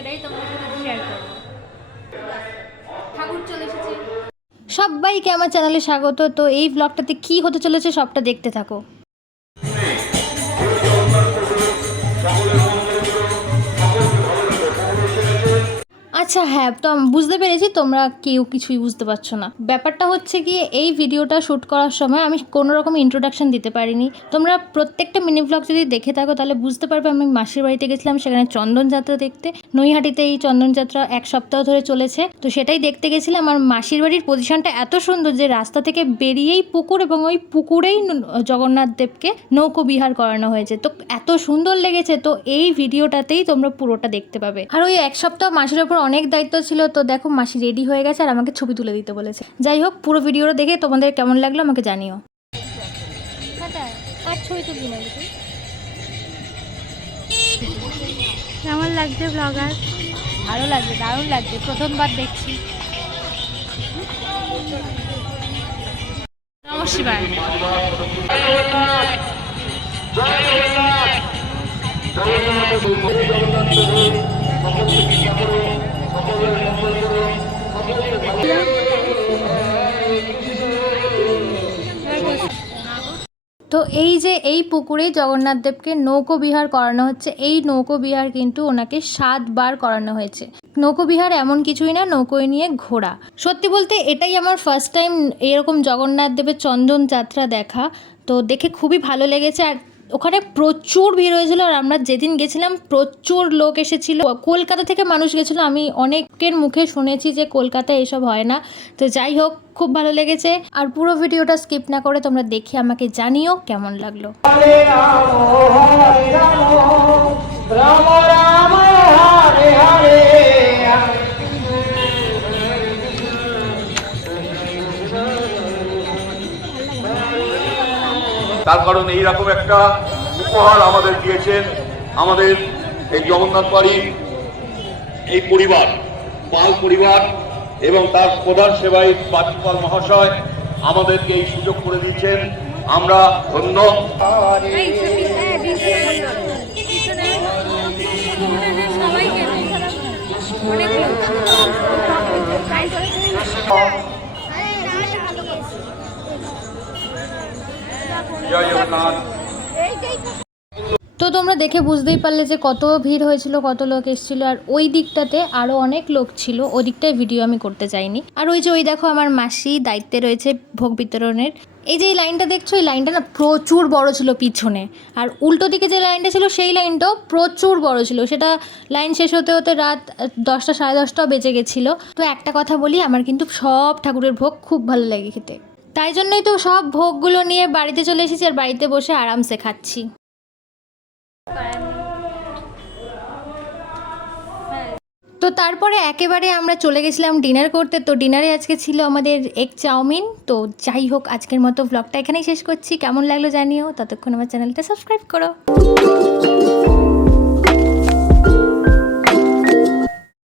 সেটাই তোমাদের সাথে শেয়ার করব। ঠাকুর চলে এসেছে। সবাইকে আমার চ্যানেলে স্বাগত। তো এই ব্লগটাতে কি হতে চলেছে সবটা দেখতে থাকো। আচ্ছা হ্যাঁ, তো আমি বুঝতে পেরেছি তোমরা কেউ কিছুই বুঝতে পারছো না। ব্যাপারটা হচ্ছে গিয়ে এই ভিডিওটা শ্যুট করার সময় আমি কোনো রকম ইন্ট্রোডাকশন দিতে পারিনি। তোমরা প্রত্যেকটা মিনি ব্লগ যদি দেখে থাকো তাহলে বুঝতে পারবে আমি মাসির বাড়িতে গেছিলাম সেখানে চন্দনযাত্রা দেখতে। নৈহাটিতে এই চন্দনযাত্রা 1 সপ্তাহ ধরে চলেছে, তো সেটাই দেখতে গেছিলাম। আর মাসির বাড়ির পজিশনটা এত সুন্দর যে রাস্তা থেকে বেরিয়েই পুকুর, এবং ওই পুকুরেই জগন্নাথ দেবকে নৌকো বিহার করানো হয়েছে। তো এত সুন্দর লেগেছে, তো এই ভিডিওটাতেই তোমরা পুরোটা দেখতে পাবে। আর ওই 1 সপ্তাহ মাসির ওপর অনেক দায়িত্ব ছিল। তো দেখো মাসি রেডি হয়ে গেছে আর আমাকে ছবি তুলে দিতে বলেছে। যাই হোক, পুরো ভিডিওটা দেখে তোমাদের কেমন লাগলো আমাকে জানিও। কেমন লাগছে ব্লগার? ভালো লাগছে, দারুণ লাগছে, প্রথমবার দেখছি। নমস্কার। তো এই যে এই পুকুরেই জগন্নাথ দেবকে নৌকো বিহার করানো হচ্ছে। এই নৌকো বিহার কিন্তু ওনাকে 7 বার করানো হয়েছে। নৌকো বিহার এমন কিছুই না, নৌকোয় নিয়ে ঘোরা। সত্যি বলতে এটাই আমার ফার্স্ট টাইম এরকম জগন্নাথ দেবের চন্দন যাত্রা দেখা। তো দেখে খুবই ভালো লেগেছে। আর ওখানে প্রচুর ভিড় হয়েছিল। আর আমরা যেদিন গেছিলাম প্রচুর লোক এসেছিল, কলকাতা থেকে মানুষ গেছিলো। আমি অনেকের মুখে শুনেছি যে কলকাতায় এসব হয় না। তো যাই হোক, খুব ভালো লেগেছে। আর পুরো ভিডিওটা স্কিপ না করে তোমরা দেখে আমাকে জানিও কেমন লাগলো। তার কারণ এইরকম একটা উপহার আমাদের দিয়েছেন আমাদের এই জগন্নাথ বাড়ির এই পরিবার, পাল পরিবার, এবং তার প্রধান সেবায়িত বাচিপাল মহাশয় আমাদেরকে এই সুযোগ করে দিয়েছেন। আমরা ধন্য। জয় জগন্নাথ। তো তোমরা দেখে বুঝতেই পারলে যে কত ভিড় হয়েছিল, কত লোক এসেছিল। আর ওই দিকটাতে আরও অনেক লোক ছিল, ওই দিকটায় ভিডিও আমি করতে চাইনি। আর ওই যে ওই দেখো আমার মাসি দায়িত্বে রয়েছে ভোগ বিতরণের। এই যে এই লাইনটা দেখছো, এই লাইনটা না প্রচুর বড় ছিল পিছনে। আর উল্টো দিকে যে লাইনটা ছিল সেই লাইনটাও প্রচুর বড় ছিল। সেটা লাইন শেষ হতে হতে রাত 10টা সাড়ে 10টাও বেজে গেছিলো। তো একটা কথা বলি, আমার কিন্তু সব ঠাকুরের ভোগ খুব ভালো লাগে খেতে। তাই জন্যই তো সব ভোগগুলো নিয়ে বাড়িতে চলে এসেছি আর বাড়িতে বসে আরামসে খাচ্ছি। তো তারপরে একেবারে আমরা চলে গেছিলাম ডিনার করতে। তো ডিনারে আজকে ছিল আমাদের এগ চাউমিন। তো যাই হোক, আজকের মতো ব্লগটা এখানেই শেষ করছি। কেমন লাগলো জানিও। ততক্ষণ আমার চ্যানেলটা সাবস্ক্রাইব করো।